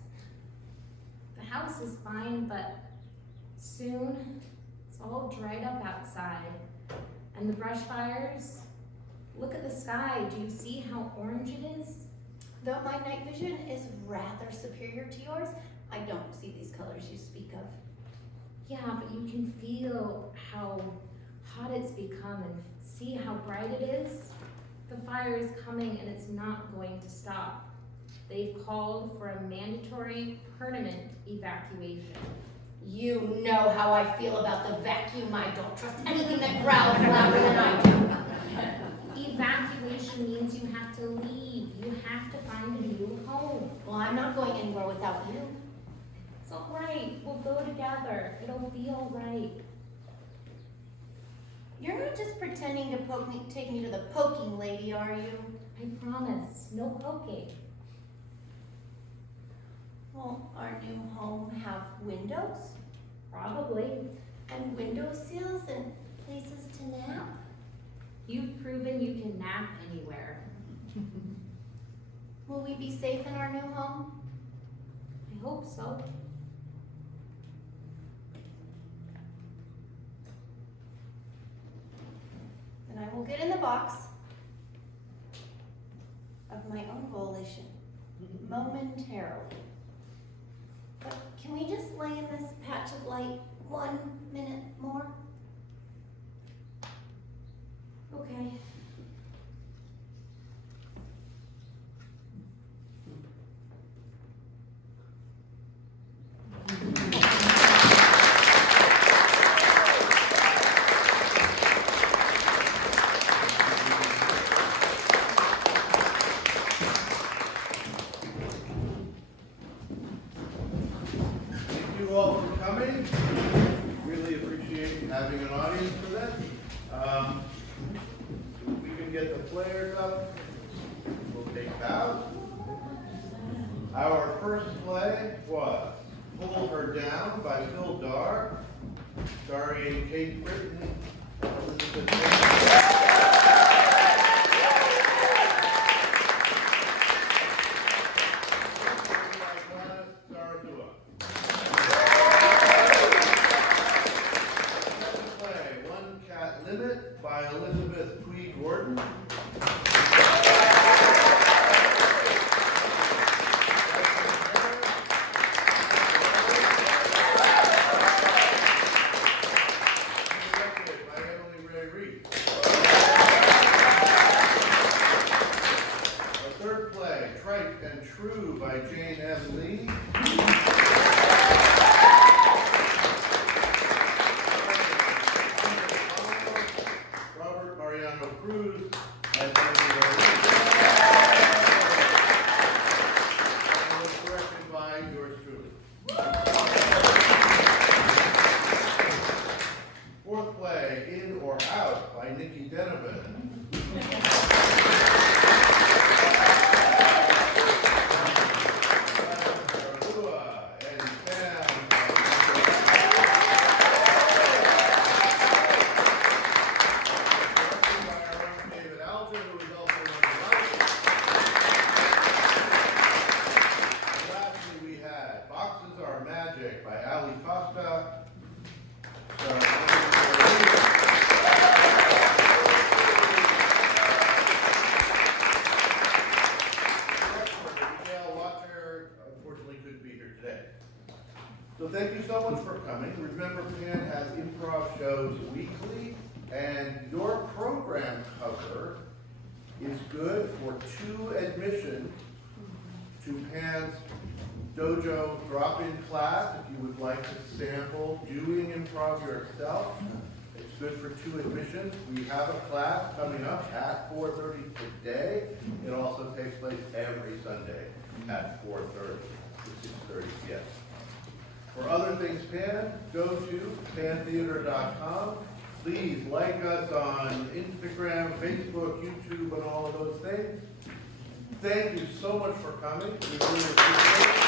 The house is fine, but soon it's all dried up outside. And the brush fires, look at the sky. Do you see how orange it is? Though my night vision is rather superior to yours, I don't see these colors you speak of. Yeah, but you can feel how hot it's become and see how bright it is. The fire is coming and it's not going to stop. They've called for a mandatory permanent evacuation. You know how I feel about the vacuum. I don't trust anything that growls louder than I do. Evacuation means you have to leave. You have to find a new home. Well, I'm not going anywhere without you. It's all right. We'll go together. It'll be all right. You're not just pretending to take me to the poking lady, are you? I promise. No poking. Will our new home have windows? Probably. And window seals and places to nap? You've proven you can nap anywhere. Will we be safe in our new home? I hope so. Then I will get in the box of my own volition, momentarily. But can we just lay in this patch of light 1 minute more? Okay. Thank you all for coming. Really appreciate having an audience for this. We can get the players up. We'll take bows. Our first play was Pull Her Down by Phil Darg, starring Kate Briton, Elisabeth. Zarazua. Second play, One Cat Limit by Elisabeth Gordon. Directed by Reese. Our third play, Trite and True by Jane M. Lee. Mariano, Cruz, and was directed by yours truly. Fourth play, In or Out by Nicky Denovan. Zarazua and Pham. Alger, who is also one of the writers. And lastly, we had Boxes Are Magic by Allie Costa. Miguel, Wacher, unfortunately couldn't be here today. So So thank you so much for coming. Remember, Pan has improv shows weekly, and your program cover is good for 2 admissions to Pan's dojo drop-in class. If you would like to sample doing improv yourself, it's good for 2 admissions. We have a class coming up at 4:30 today. It also takes place every Sunday at 4:30 to 6:30 p.m. For other things Pan, go to pantheater.com. Please like us on Instagram, Facebook, YouTube, and all of those things. Thank you so much for coming. We really appreciate it.